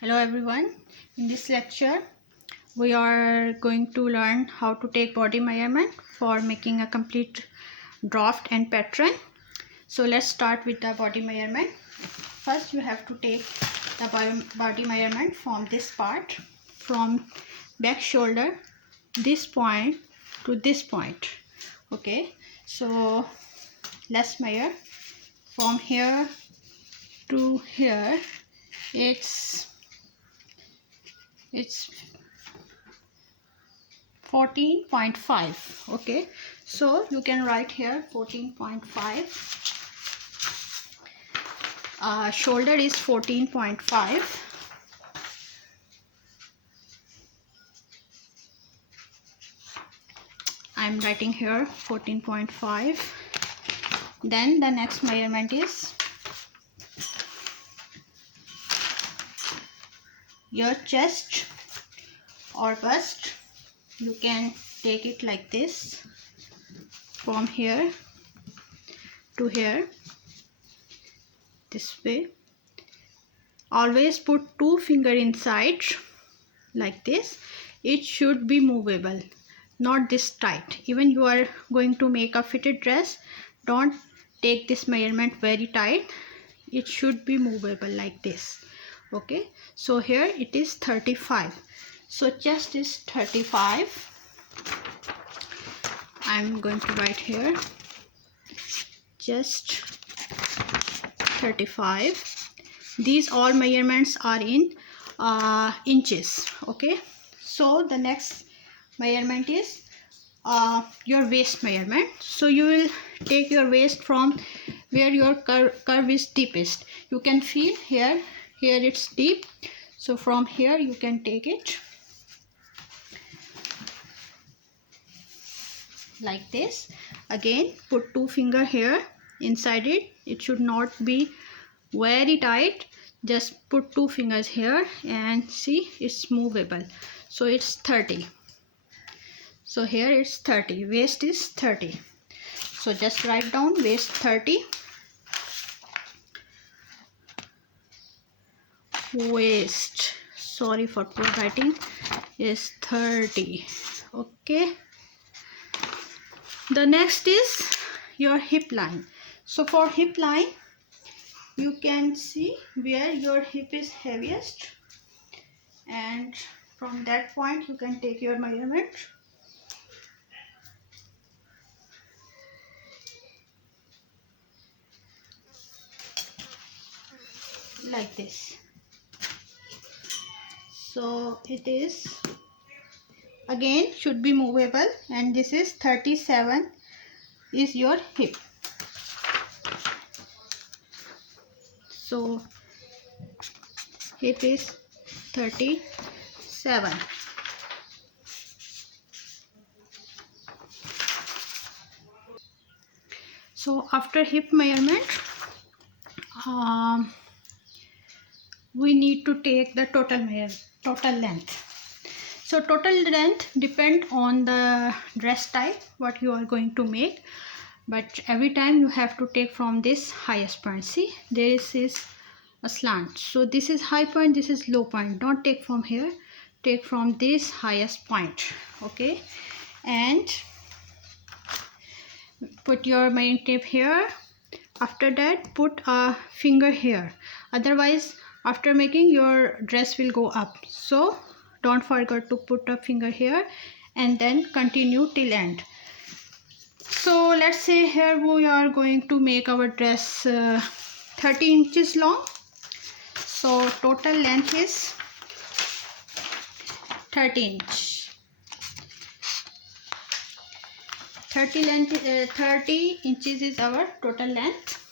Hello everyone. In this lecture we are going to learn how to take body measurement for making a complete draft and pattern. So let's start with the body measurement. First you have to take the body measurement from this part, from back shoulder, this point to this point. Okay, so let's measure from here to here. It's 14.5. okay, so you can write here 14.5. Shoulder is 14.5. I'm writing here 14.5. Then the next measurement is your chest or bust. You can take it like this, from here to here, this way. Always put two fingers inside like this. It should be movable, not this tight. Even you are going to make a fitted dress, don't take this measurement very tight. It should be movable like this. Okay, so here it is 35. So chest is 35. I'm going to write here chest 35. These all measurements are in inches. Okay, so the next measurement is your waist measurement. So you will take your waist from where your curve is deepest. You can feel here it's deep, so from here you can take it like this. Again, put two fingers here inside it. It should not be very tight. Just put two fingers here and see, it's movable. So it's 30. So here it's 30. Waist is 30. So just write down waist 30. Waist, sorry for poor writing, is 30. Okay, the next is your hip line. So for hip line, you can see where your hip is heaviest, and from that point you can take your measurement. Like this. So it is, again, should be movable, and this is 37 is your hip. So hip is 37. So after hip measurement, we need to take the total length. So total length depend on the dress type what you are going to make, but every time you have to take from this highest point. See, this is a slant, so this is high point, this is low point. Don't take from here, take from this highest point. Okay, and put your measuring tape here. After that, put a finger here, otherwise after making your dress will go up. So don't forget to put a finger here and then continue till end. So let's say here we are going to make our dress 30 inches long. So total length is 30 inch. 30 inches is our total length.